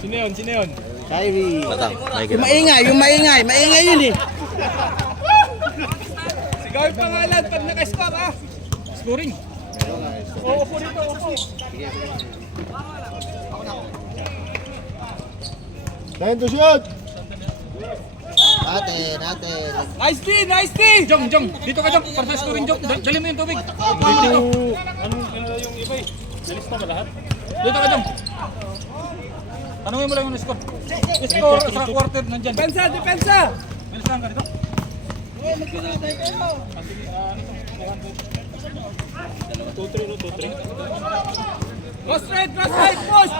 Sino yun? Kyrie. Yung maingay yun eh. Sigaw yung pangalan pag naka-score ah. Scoring. Upo dito, upo. Time to shoot! Natin. Nice D! Jong, dito ka Jong. Para sa scoring Jong. Dali mo yung tubig. Anong yung iba eh? Dalis pa ba lahat? Dito ka Jong. Tanungin mo lang yung score. Score sa quarter nandyan. Depensa! Bilis lang ka dito. Go straight, push!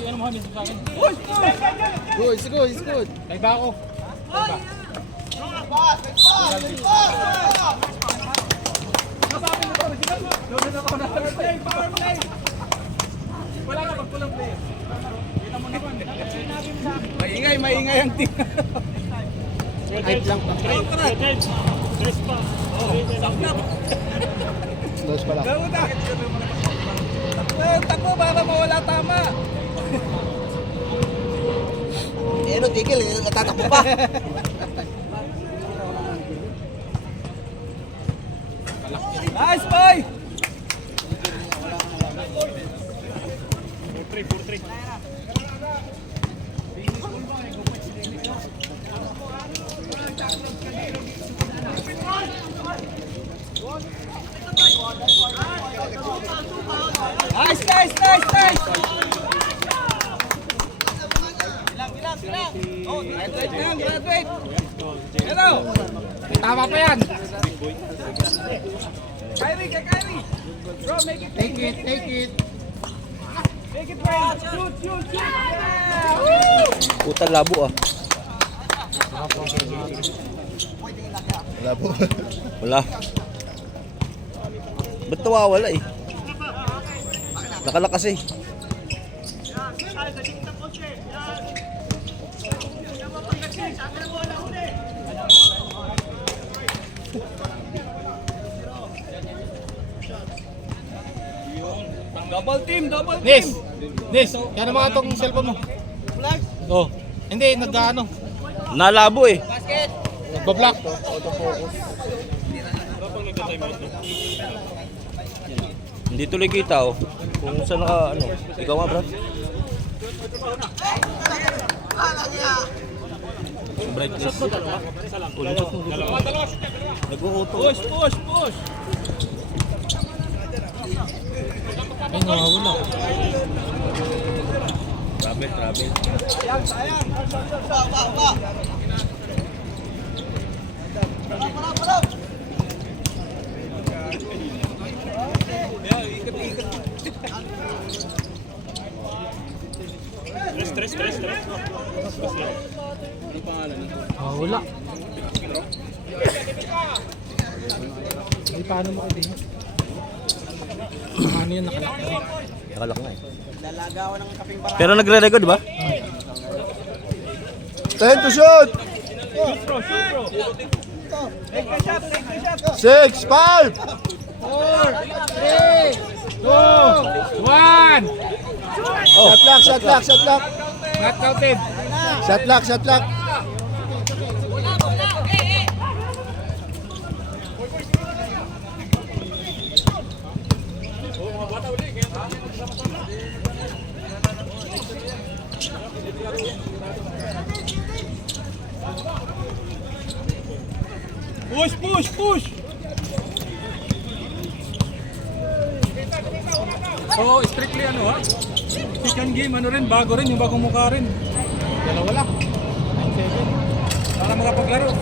Ano mo hamin sa akin? Push! It's good. Nagba ako. Wala ka pagpulang player. Kita mo naman. Maingay ang team. Hype lang pa. Close pa lang. Takbo para mawala tama. Tigil, natatakbo pa. Nice boy! 4-3. Nice! Graduate! Hello! Tama pa yan! Kyrie! Bro, make it! Take it. Make it right! Shoot! Yeah! Woo! Puta labo ah. Wala po. Wala. Ba't nawawala eh? Nakalakas eh. Double team! Nis, kaya naman itong cellphone mo. Oh, hindi, nag-ano. Nalabo eh. Nagba-block. Hindi tuloy kita oh. Kung saan naka ano. Ikaw nga Brad. Brightness. Nag-uuto. Push! Ay, nawawala. Travel. Sayang! Stress. Nawawala. Hindi paano mo kaibigan. Ano yun, nakalak na rin. Nakalak na eh. Pero nagre-record ba? Time to shoot! Shoot bro! 6, 5! 4, 3, 2, 1! Shot lock. Not counted! Shot lock. Push! So, strictly ano ha? Second game, ano rin, bago rin, yung bagong mukha rin. Dalawa lang. 9-7. Para makapaglaro.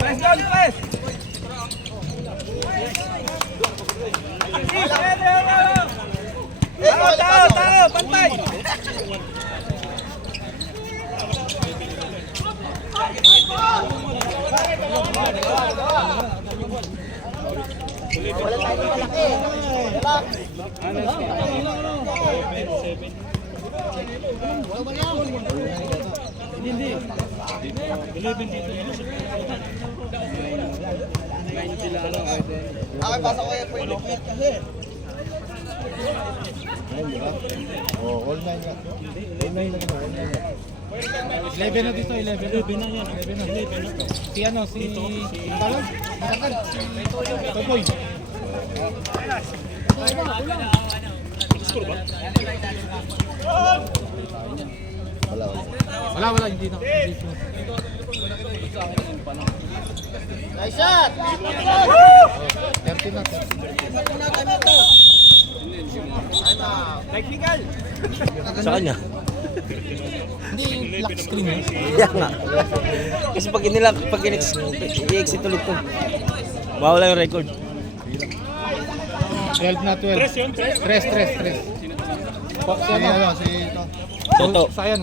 Press! Tao! Pantay! Oh, all 9 nga. All 9 lang ito, all 9 lang. 11 na dito, 11 na yan. 11 na. Si ano, si... Talon? Matakal. Topoy. Wala. Wala, hindi na. Nice shot! 30 na, 30. Sa kanya. Hindi, yung lock screen eh. Kaya nga. Kasi pag i-exit ulit to. Mawala yung record. 12 na, 12. 3. Si ano, si ito. Toto. Sayan.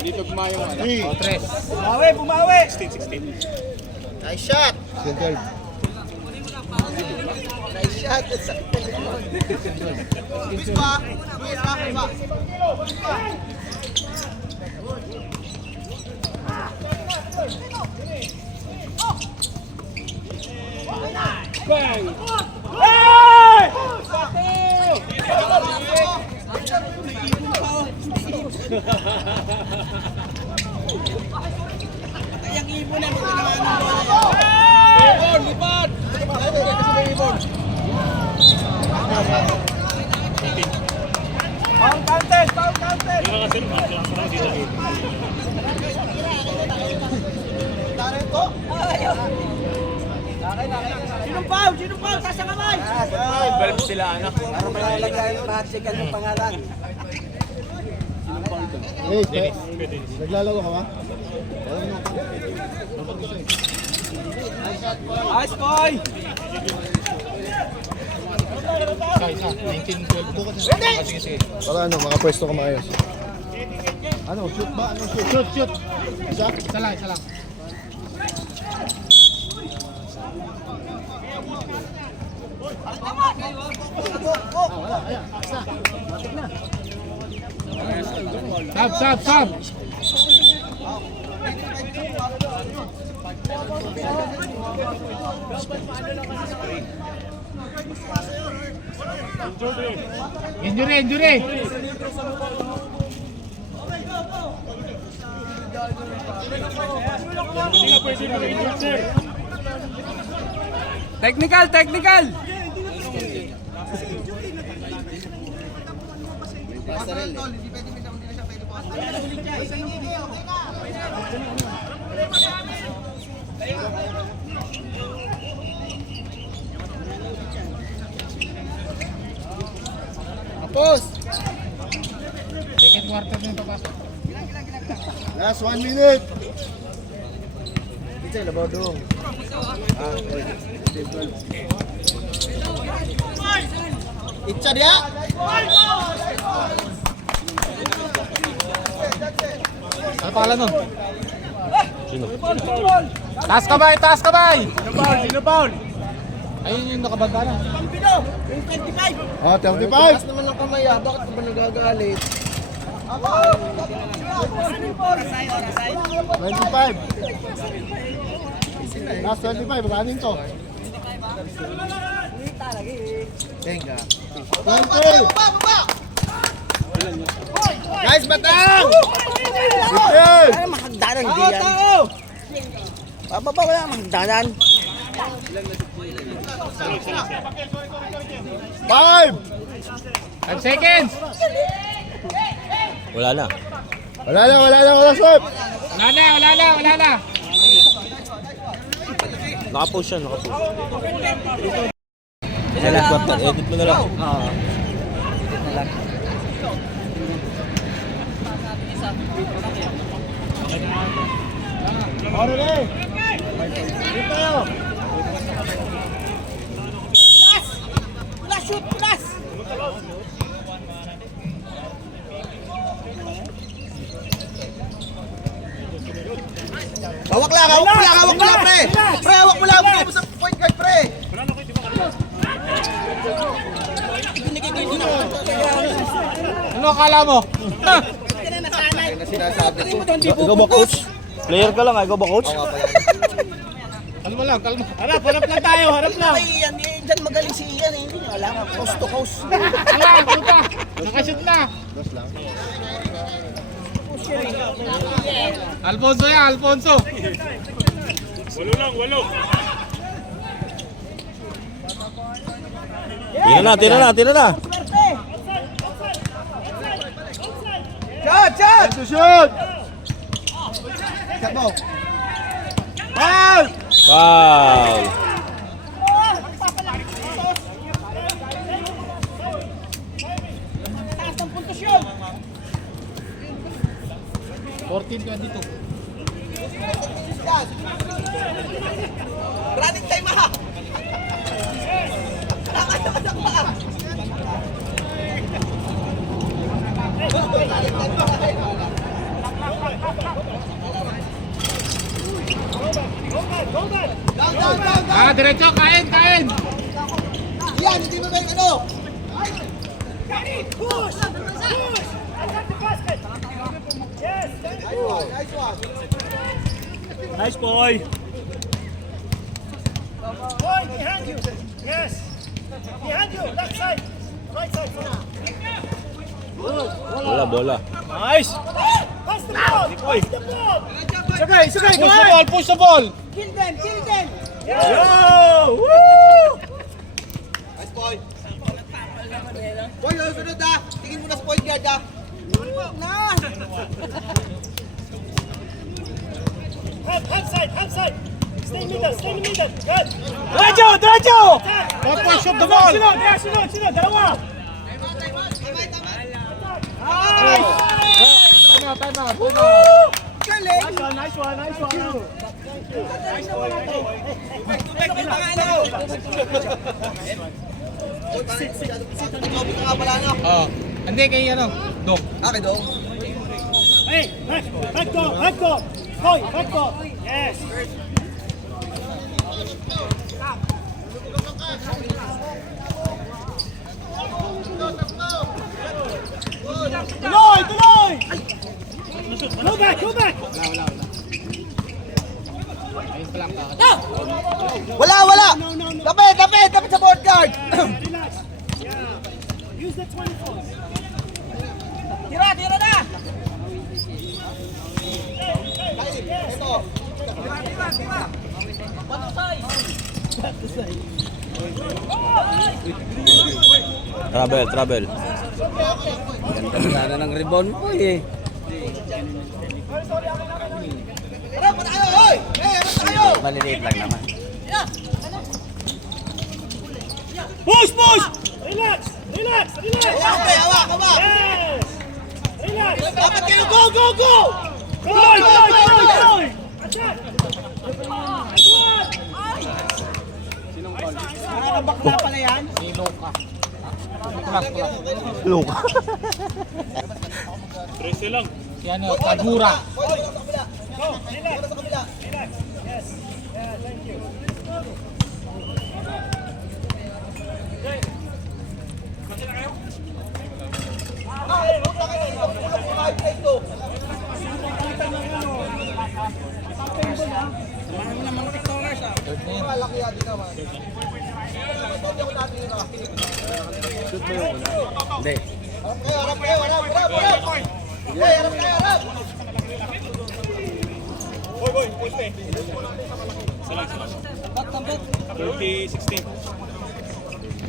Dito kumayong ano. 3. Bumawi! Nice shot! Si 12. Nice shot! Iba! Kayang ibon na Ibon! Ibon! Pound contest! Sinong foul? Sasa kamay! 12 sila anak. Para malalagay yung magical yung pangalan. Hey, naglalaro ka ba? Ice boy! Isa. 19-12. Sige. Para ano, makapwesto ka maayos. Ano, shoot ba? Ano shoot? Shoot. Isa? Isa lang. Sab. Injury. Technical! Tapos! Second quarter na yung papasok. Last 1 minute! Kita labaw dong. Itcha dia! Ano pangalan nun? Sino? Taas kamay! Sino foul? Ayun yung nakabanda na. Pampido! Yung 25! Ah, 35! Taas naman ng kamay bakit ka ba nagagalit? 25! Last 25, running to. Tenga. 20! Guys, batang! 15! Mahagdanan di yan. Bababa wala mahagdanan. 5! 5 seconds! Wala na. Wala, stop! Wala na! Nakapost siya. Edit mo na lang. Hawak lang, pre. Pre, hawak mo lang. Hawak mo sa point guard, pre. Ano akala mo? Ikaw ba, coach? Player ka lang, ikaw ba coach? Kalma lang, kalma. Harap lang tayo, harap lang. Ay, Ian, dyan magaling si Ian. Hindi niya alam. Coast to coast. Wala, ano pa? Nakashoot na. Alfonso yan, Alfonso. Tira na. Shot! Time to shoot! Shot mo. Foul. 14-22. Running time, ha? Ah, diretso, kain. Ian, hindi mo ba yung ano? Nice one. Nice boy. Boy, behind you. Yes. Behind you. Left side. Right side. Bola. Nice. Pass the ball. Pass the ball. Push the ball. Kill them. Nice boy. Boy, sunod ha. Tingin mo na sa point guard ha. Hand side. Stay middle. Good. Don't push up the ball. Sunod. Dalawa. Time out. Nice one. Ikaw ka nga pala na. Oh. Hindi kay ano, Dok. Akin daw. Hey, back go. Boy, back go. Yes. Tuloy! Go back! Wala! Tapit sa board guard! Relax. Yeah. Use the 24. Tira na! Ito. Trouble. Ganda ng rebound mo eh. Harap pa tayo, hoy! Harap tayo! Maliliit lang naman. Push! Relax! Hawak! Yes! Relax! Dapat kayo, go! Go! Attack! Bakla pala yan? Luka. Yan o, Tagura. Go! Relax! Yes! Yeah, thank you. Hindi. Harap kayo!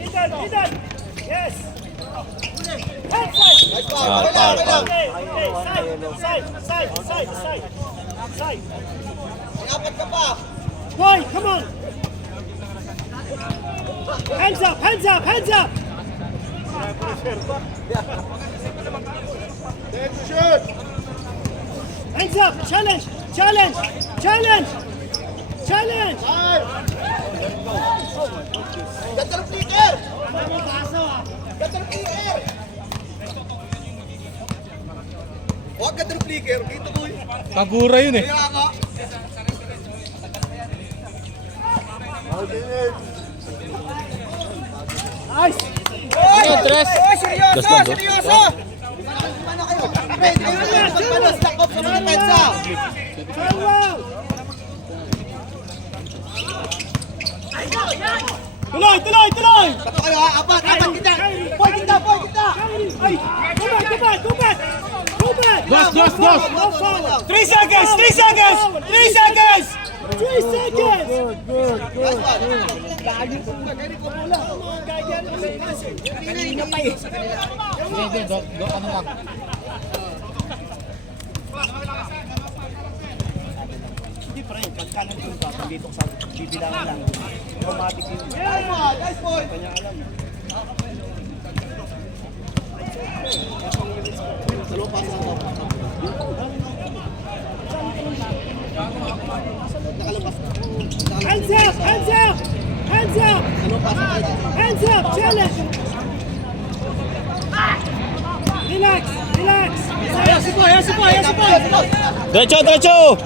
Middle! Yes! Head Nice side! ball! Okay lang! Side! May apat ka pa! Boy, come on! Hands up! Hands up! Challenge! Ganda ng flicker! Huwag ganda ng flicker! Dito boy! Kagura yun eh. Kaya ako. Ano, Tres? Seryoso, seryoso! Ano kayo? Depende kayo sa panas na kop sa mga depensa. Tuloy, tuloy, tuloy! Bato kayo ha, apat kita! Boy kita, boy kita! Ay, go back, go back, go back! Go back! Dos! No foul! 3 seconds, 3 seconds! 3 seconds! 3 seconds! Last one. Hindi, ano lang. Hindi pa rin, pagka nandun ka, dito sa bibilangan lang. Automatic yun. Nice one, nice one! Hands up! Hands up! Hands up! Hands up! Challenge! Relax! Relax! Yes, boy! Yes, boy! Yes, boy! Diretso, diretso!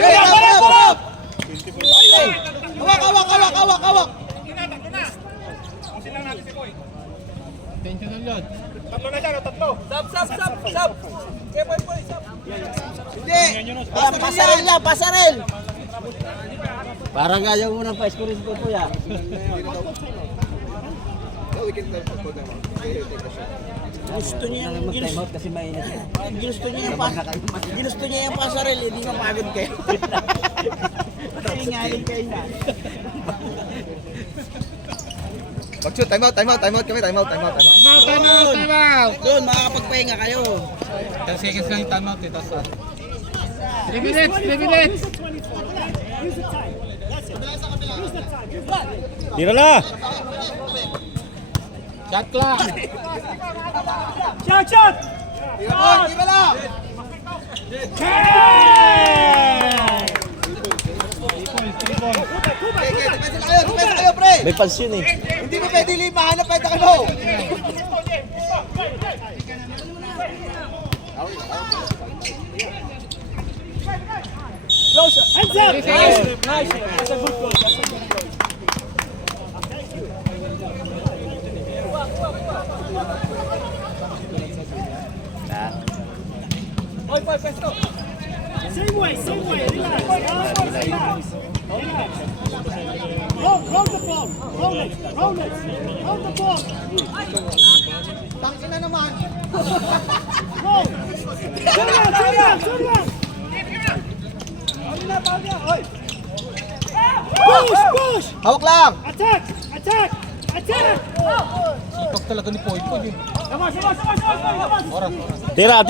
Kaya, harap! Hawak! Intentional yun. Hindi! Pasarel lang, pasarel! Parang ayaw mo ng pa-score si Kuya. Gusto niya yung time out kasi mainit. Gusto niya yung pasarel, hindi mapagod kayo. Ingalin kayo na. Mag-shoot, time out kami, time out. Time out! Doon, makakapagpahinga kayo. 10 seconds lang yung time out eh. Tapos 3 minutes! 3 minutes! Use the time. That's it. Use the time. Use that. Tira na! Shot clock! Shot, shot! Tira lang! Okay, depensa kayo, pre! May pals yun eh. Hindi mo pwede limahan na pwede kayo! Hands up! Nice. That's a good goal. That's a good goal. Same way, relax. Relax. Roll the ball. Roll it. Roll the ball. Tangin na naman! Roll. Turn around. Push. Hawak lang! Attack. Ipag talaga ni Poy Poy yun. Come on. Tira!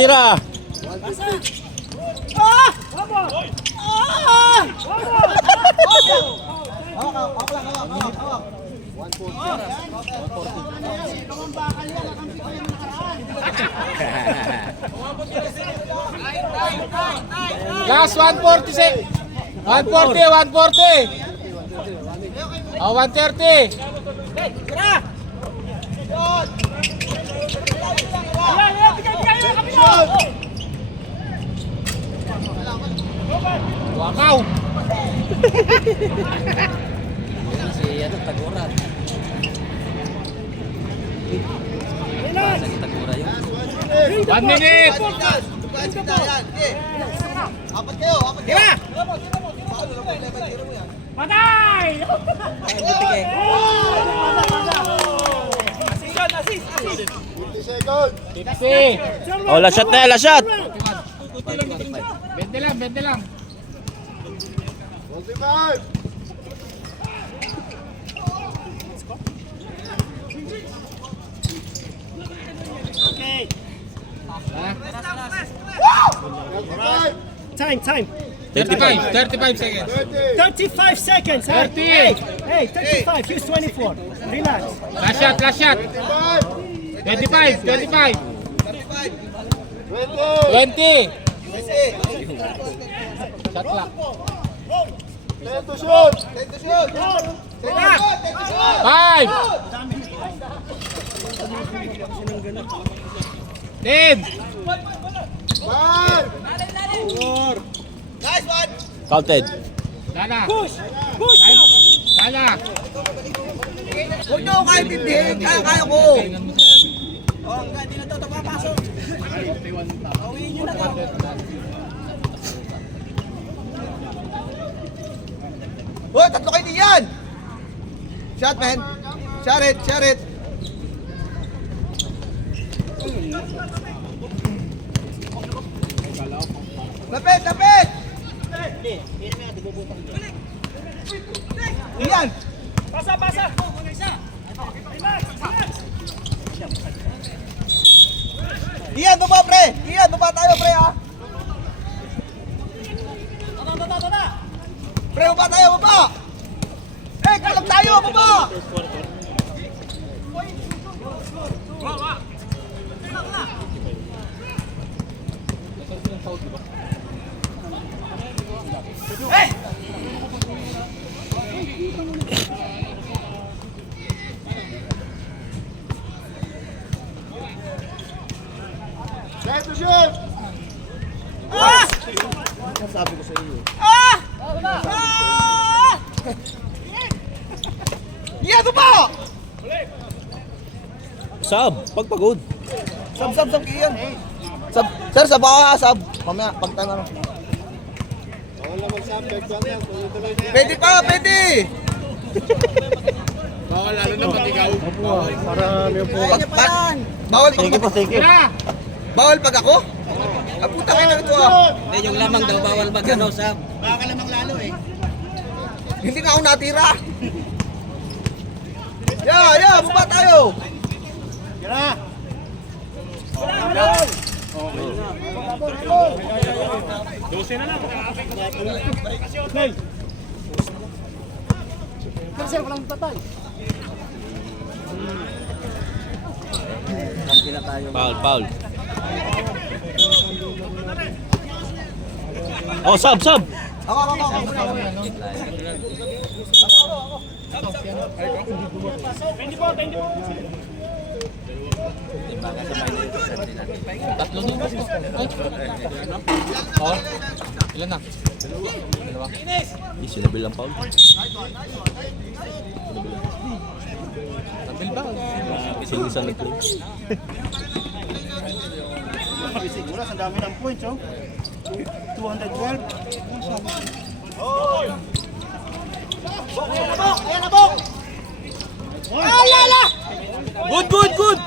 Last 140 sec. 140. Oh, 130. Wakaw. Si ano, Taguran. Relax. Tagura yun. 1 minute. Apat kayo! Tira! Paano lang problema, tira mo yan. Patay! Ay, buti eh. Assist. 50. Oh, last shot na, last shot! 20 lang. Okay. Ha? Time. 35 seconds. 35 seconds. 30. Hey, 35. Use 24. Relax. Last shot. 25. 35! 20. Messi! Shot clock. Time to shoot! Five! 10! Nice one! Counted. Dana! Dana! Huwag niyo ako kaintindihin. Kaya ko. Oh, hindi na ito papasok. Uwiin niyo na to. Hoy, tatlo kayo diyan! Shot, man! Shot it! Shot it! Lapit! Lapit! Iyan! Pasa, pasa! Iyan, baba pre! Iyan, baba tayo pre ha! Pre, baba tayo, baba! Eh, kalag tayo, baba! Set to shoot! Ah! Sabi ko sa iyo. Ah! Ah! Iyan, baba! Sab, pagpagod. Sab, sab, sab, Iyan. Sab, sir, sab ka, sab. Mamaya, pagtanga na. Pwede pa, pwede! Bawal pag ako. Bawal pag ako? Aputa kayo na ito ah. Yung lamang daw, bawal mag ano, Sab. Baka lamang lalo eh. Hindi nga ako natira. Yeah, baba tayo. Yan na! Foul, foul. Oh, sab, sab. Ako. Tatlo dito. Oh, ilan na? Dalawa. Sinabil lang foul. Tabil ba? Sinisan na play. Siguro, ang dami ng points, oh. 212. Good.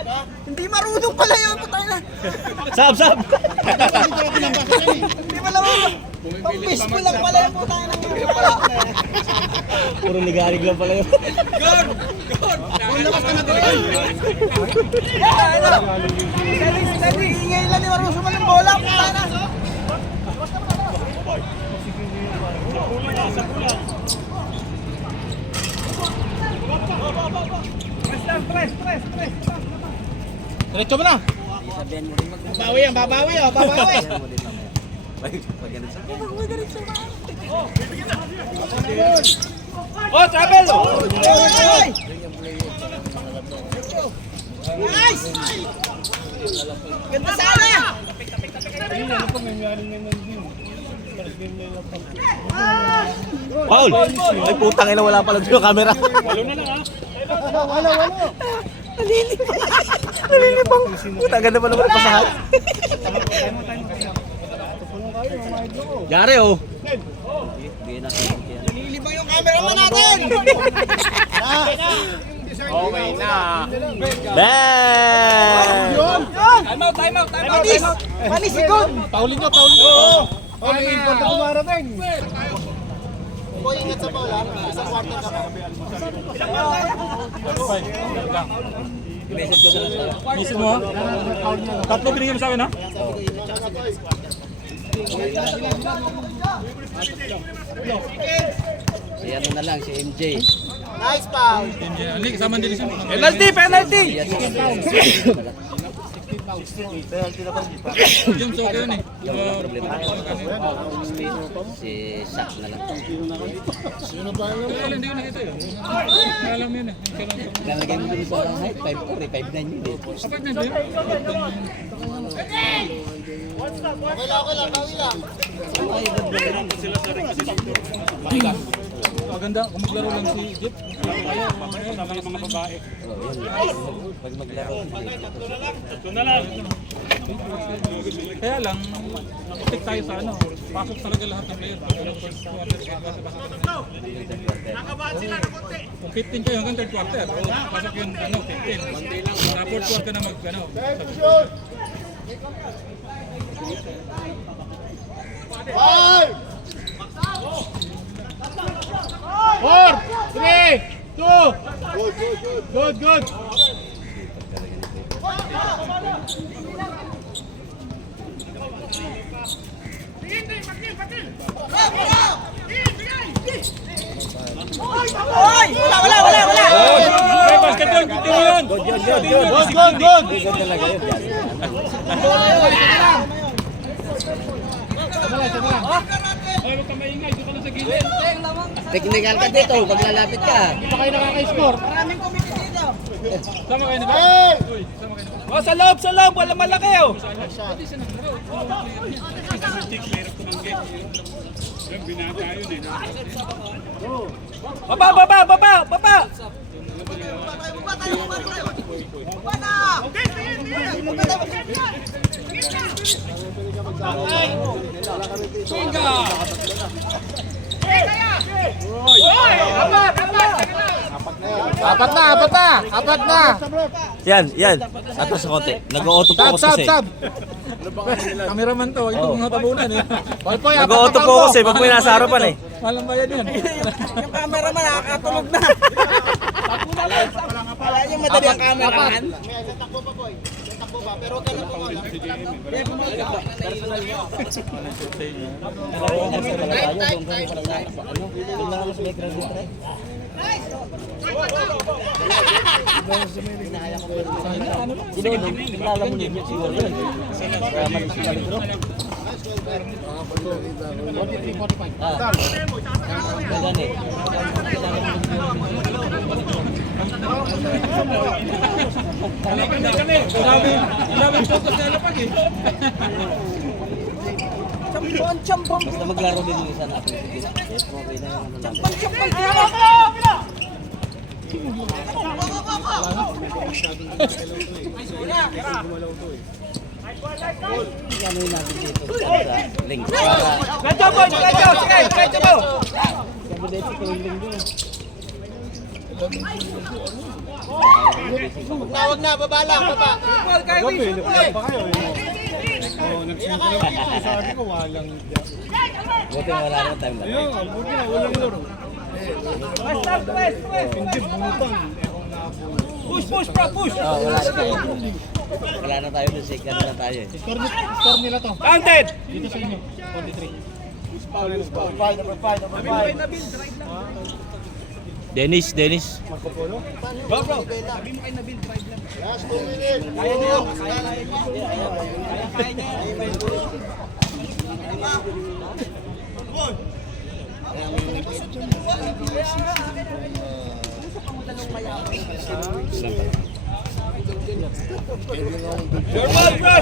Hindi marunong pala yun. Putang. Sab, sab. Hindi pala mo. Pang-peaceful lang pala yung putang. Puro ligarig lang pala yun. Steady. Ingay lang ni marunong sumalang bola. Putang. Diretso mo na! Sabihan mo rin mag- Babawi. Oh, travel! Nice! Ganda sana! Foul. Ay, putang ina, wala pala dito yung camera. Nalilibang. Puta, ganda pa naman ang pasahan. Yari, oh. Hindi na sa yan. Nililibang yung cameraman natin! Bang! Time out! Panis, ikot! Paulin nyo! May importa dumarating. I-message ko na lang sa'yo. Misin mo ha? Tatlo binigyan mo sa akin ha? Si ano na lang, si MJ. Nice foul! Ali, kasama din siya. Penalty! Yan. Penalty na ba? James, okay yun eh. Si Sak na lang. Kaya hindi ko nakita yun. Alam yun eh. Lalagay mo dun sa height, 5'4 eh, 5'9 yun eh. Kapag na yun. Maganda, kung maglaro lang si Jeep. Kaya, mga babae. Pag maglaro. Kaya lang, stick tayo sa ano. Pasok talaga lahat ng player. First quarter, second quarter, kung 15 kayo hanggang third quarter, pasok yung ano, 15. Sa fourth quarter na mag, ano. Five! 4, 3, 2. Good, good. Oy! Wala! Okay, basketball, continue yun. Good, good, good. Good talaga yun. Ay, huwag ka maingay, doon ka lang sa gilid. Technical ka dito, pag lalapit ka. Hindi pa kayo nakaka-score. Maraming committee dito. Sama kayo na ba? Hey! Uy, sama kayo na ba? Oh, sa loob, wala malaki oh. Pati siya naglaro. Yung binata yun eh. Baba! Singa! Apat na. Yan. Ato sa konti. Nag-auto-focus kasi. Cameraman to, itong mga tabunan eh. Polpoy, Nag-auto-focus eh, pag may nasa harapan eh. Malang bayan yan. Yung camera man, nakakatulog na. Wala yung madali ang cameraman. Grabe focus na lapag eh. Champon. Basta maglaro din yung isa natin. Okay na yung ano natin. Champon. Ano yung natin dito sa link. Para Medyo mo. sabi dito ko yung link doon. Tawag na, baba lang, baba. Sabi ko, walang... Buti wala naman time lang. Ayun, buti na, walang laro. Hindi, bumutang. Push, push. Oh, wala na tayo doon. Second na tayo eh. Score nila to. Counted. Dito sa inyo, 43. Number 5. Dennis. Go, bro. Last 2 minutes. Kaya niyo. Kaya niya.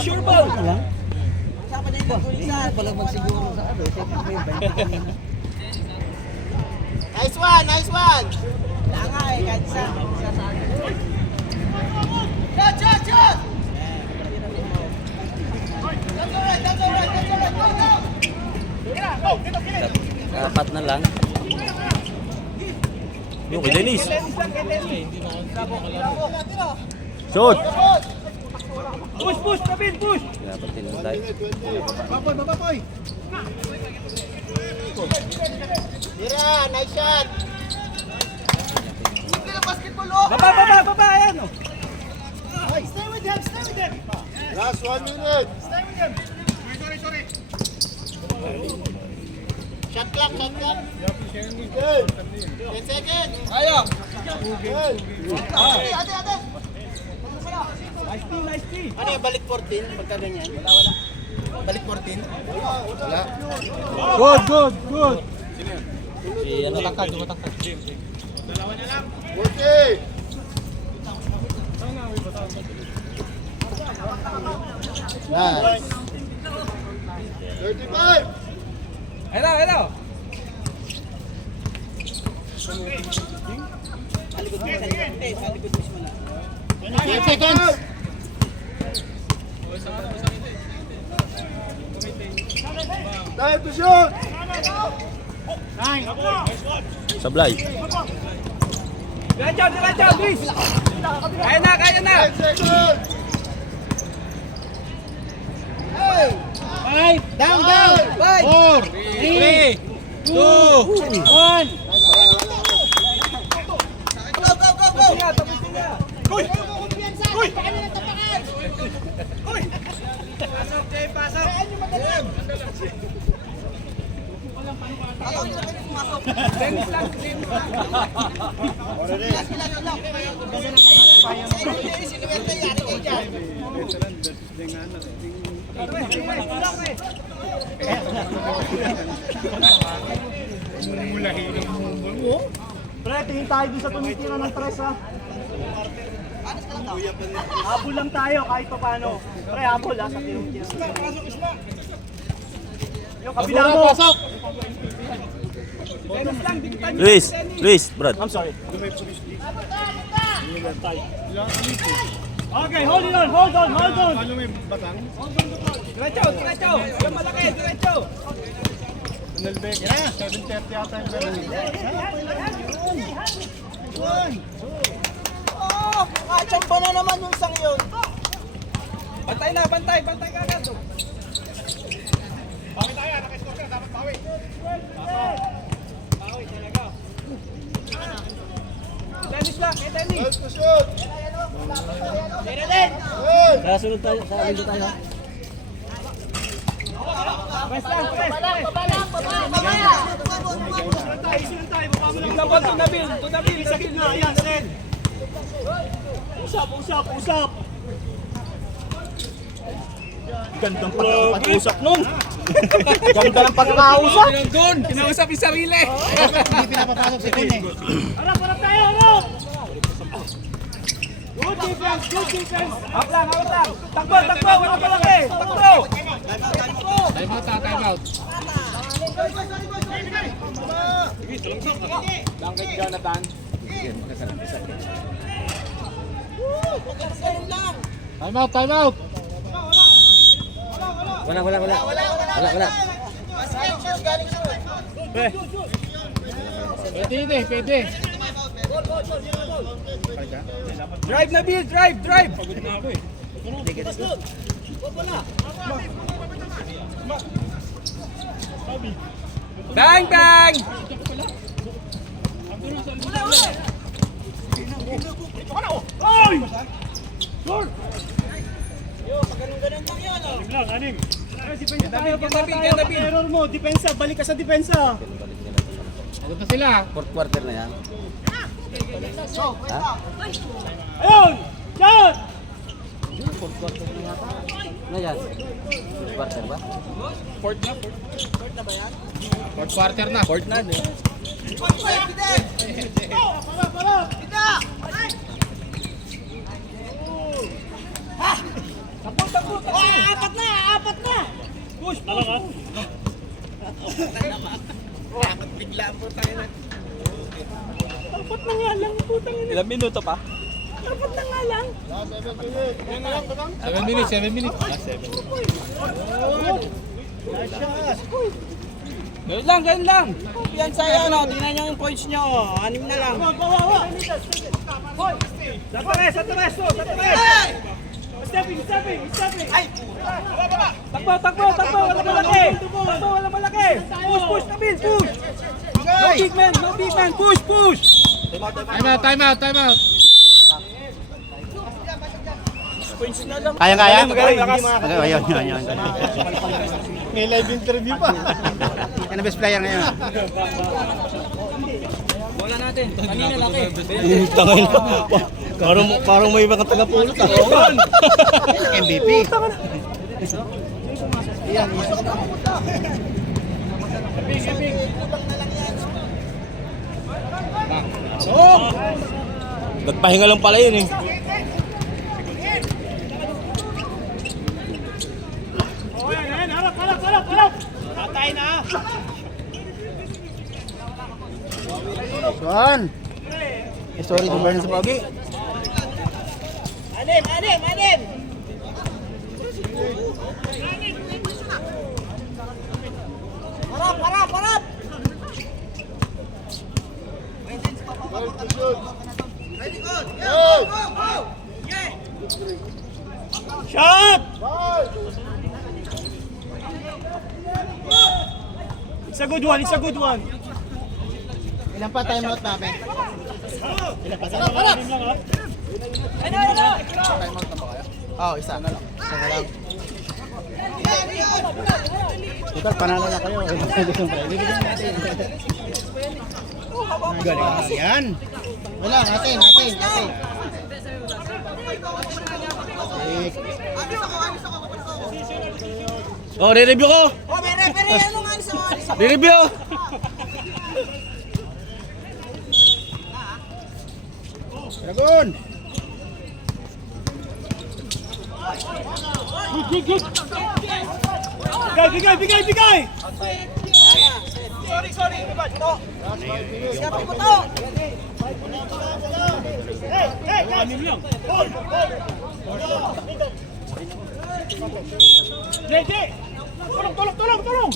Sure ball. Kasama niya yung pulisan. Palang magsiguro sa ano. Siyempre may 20 kanina. Nice one. Langa eh, kahit isa. Shot! Apat na lang. Yung kay Dennis. Shoot! Push, Kabin, push. Dapat tinong tayo. Baboy. Tira, nice shot. Hindi na basketball, oh. Baba, ayan, oh. Stay with them. Last 1 minute. Shot clock. 10 seconds. Ayaw. Ate. Ano yung balik 14? Pagka ganyan? Wala. Balik 14? Wala. Good. Matangkad. Okay. Nice. 35. Hello. Salikod mo, salikod mismo na. 10 seconds. Time to shoot. Sablay. Diretso, Luis. Kaya na. 10 seconds. Down. 5. 3, 2, 1. Go. Pre, tingin tayo dun sa tumitira ng tres ha. Habol lang tayo kahit pa paano. Pre, habol ha sa tinutira. Yung kabila mo. Luis, Brad. I'm sorry. Okay, hold on. Diretso. Yung malaki, diretso. Nelbeck. 7:30 yata yung Kachamba na naman yung sang yun. Bantay kagad. Tennis lang, tennis. Time to shoot. Kasunod tayo, sa akin tayo. Press lang. Labot to Nabil. Sakit na, yan, Sen. Usap. Gandang pagkakausap nun. Ganda ng pagkakausap. Doon, kinausap yung sarili. Hindi pinapapasok si Kun eh. Harap tayo, harap! Good defense! Hawak lang. Takbo, wala malaki. Takbo. Time out. Time out. Wala. Pwede. Drive Nabil, drive. Pagod na ako eh. Bang! Nabil. Error mo, depensa, balik ka sa depensa. Pagod na sila. Fourth quarter na yan. Ayun! Shot! Ano yan? Fourth quarter ba? Fourth quarter na. Fourth na. Apat na! Push! Talaga? Apat na nga lang, putang ina. Ilang minuto pa? Apat na nga lang. 7 minutes. Ganun lang. Yan sa'yo, tingnan nyo yung points nyo. 6 na lang. Sa tres. Stepping. Takbo, wala malaki. Push, Nabil, push. No big man, push. Time out. Kaya? Magaling, lakas. Ayun. May live interview pa. Yan ang best player ngayon. Bola natin. Kanina laki. Parang may mga taga-pulot ah. MVP. Nagpahinga lang pala yun eh. Juan! Sorry, number na sa Pogi. Anim! Harap! Shot! It's a good one. Ilan pa timeout namin? Oo, isa na lang. Isa na lang. Total, panalo na kayo. Galing yan. Wala, natin. Oh, re-review ko. Oh, may referee. Ano nga sa mga Re-review. Dragon! Bigay! Sorry. Siyapi mo to. JJ! Tulong!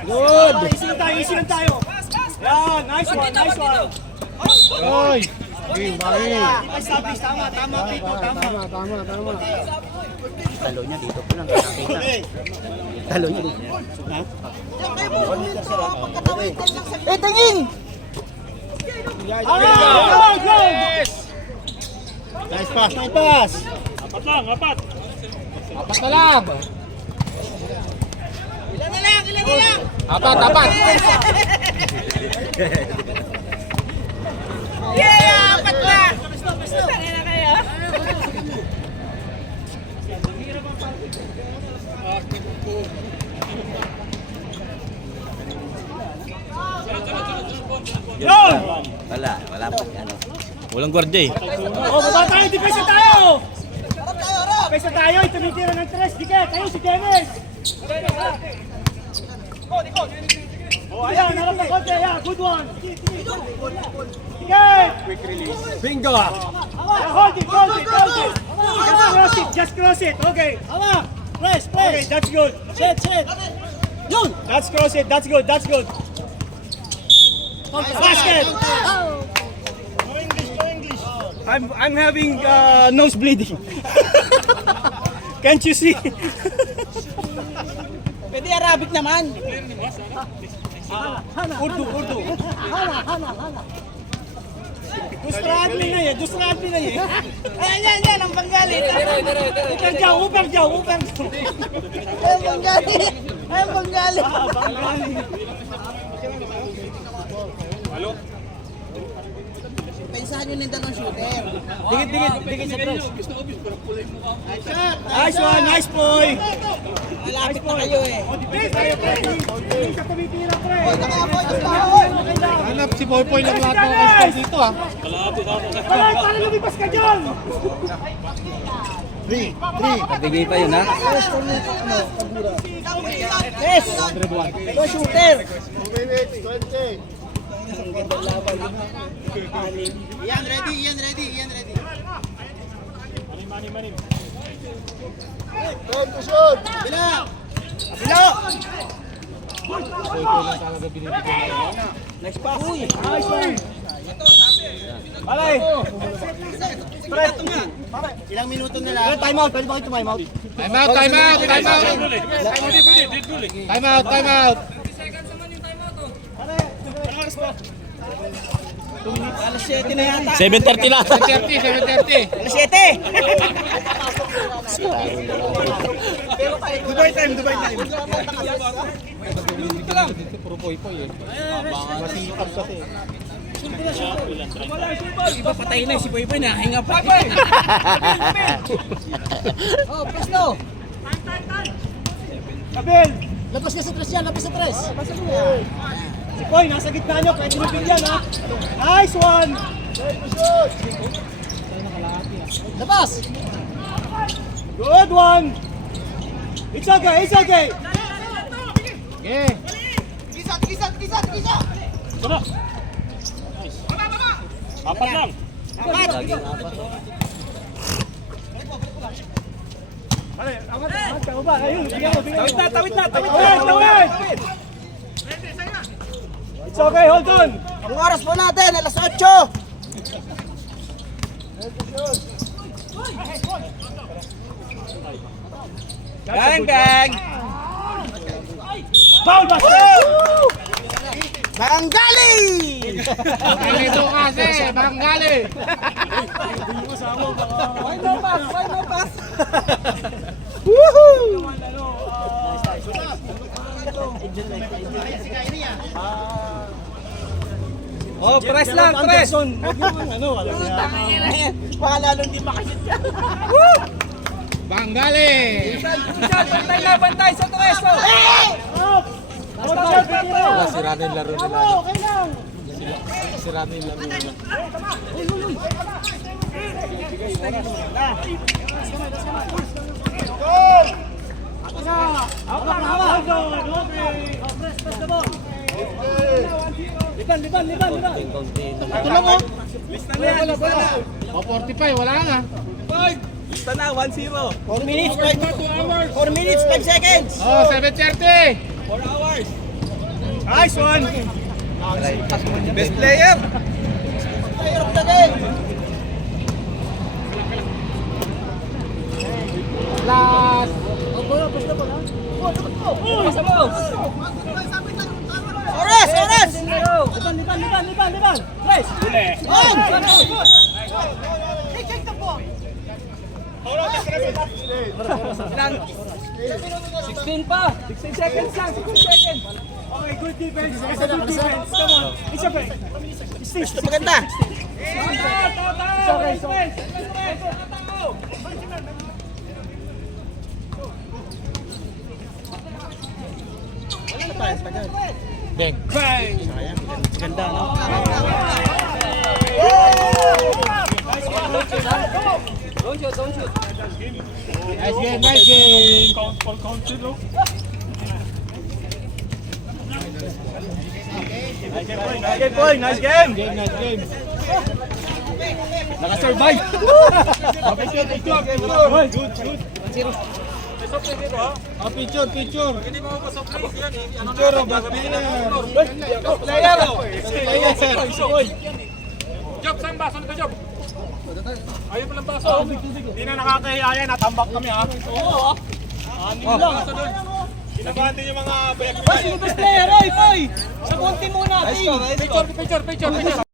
Good! Easy lang tayo. Yeah, nice one. Oy! Game, bari! Established, tama, Pito, tama. Tama. Talo niya dito po lang. Nakita. Talo niya dito. Tingin! Go! Nice pass! Apat lang. Apat na lang! Ilan na lang! Apat! Yeah! Apat na! Tangin na kayo. Yun! Wala pa. Ano. Walang gwardiya eh. Baba tayo, depensa tayo! Depensa tayo, tumitira ng tres. Dike, tayo si Kenneth! Ayan, harap na konti. Ayan, good one. Dike! Quick release. Bingo! Hold it. Just cross it. Okay. Press. Okay, that's good. Set. Yun! That's cross it. That's good. Basket! I'm having nose bleeding. Can't you see? Pwede Arabic naman. Urdu. Dustrad na ye. Ayan, ang Bengali. Uper jaw. Ang Bengali. Pensahan nyo ng dalawang shooter. Dikit sa cross. Nice one, nice boy. Malapit na kayo eh. Sa tumitira, pre. Hanap si Boy ng lahat ng guys dito ah. Para lumipas ka dyan. 3. Pagbigay pa yun ha. Yes! Ito shooter. 2 minutes, 20. Iyan ready. Time to shoot! Bila! Next pass. Nice one. Palay. Ilang minuto na lang. Time out. Pwede ba kayo time out? Time out! Alas 7 na yata. 7:30 na. 7:30. Alas 7! Dubai time. Puro poy-poy eh. Iba patay na si Boy Boy na, hinga pa. Oh, pesto. Kabil! Labas ka sa tres yan, labas sa tres. Si Boy, nasa gitna nyo, pwede nyo bigyan ha. Nice one! Labas. Good one! It's okay, it's okay! Okay. Apat lang! Tawid na! Tawid! It's okay, hold on! Ang oras po natin, alas 8. Bang bang. Foul basket! Banggali! Ito kasi, Bangali. Oh, press lang, press. Anderson, huwag yung ano, alam niya. Baka lalong di makasip ka. Bangali. Bantay na, bantay sa tuweso. Up! Sira na yung laro nila. Okay lang! Sira na yung laro nila. Hawak! Okay! Press the ball! Liban! Ito lang oh! Lista na yan, lista na. O 45, wala na. Lista na, 1-0. 4 minutes, 4 minutes, 5 seconds. Oh, 7:30. 4 hours. Nice one! Best player. Player of the game. Last. Oras! Liban! Press! On! Ilan? 16 pa. 16 seconds lang, 16 seconds. Okay, good defense. It's a good defense. Come on. It's okay. Basta maganda. It's okay. Bang. Nice game. Nice game. Nice game. Naka-survive. Picture. Picture. Player, sir. Job, saan baso nito, Job? Ayaw mo lang baso. Hindi na nakakahiya yan. Natambak kami ha. Oo. Baso doon. Kinabati yung mga Sino best player, oy, boy? Sa konti muna, team. Picture.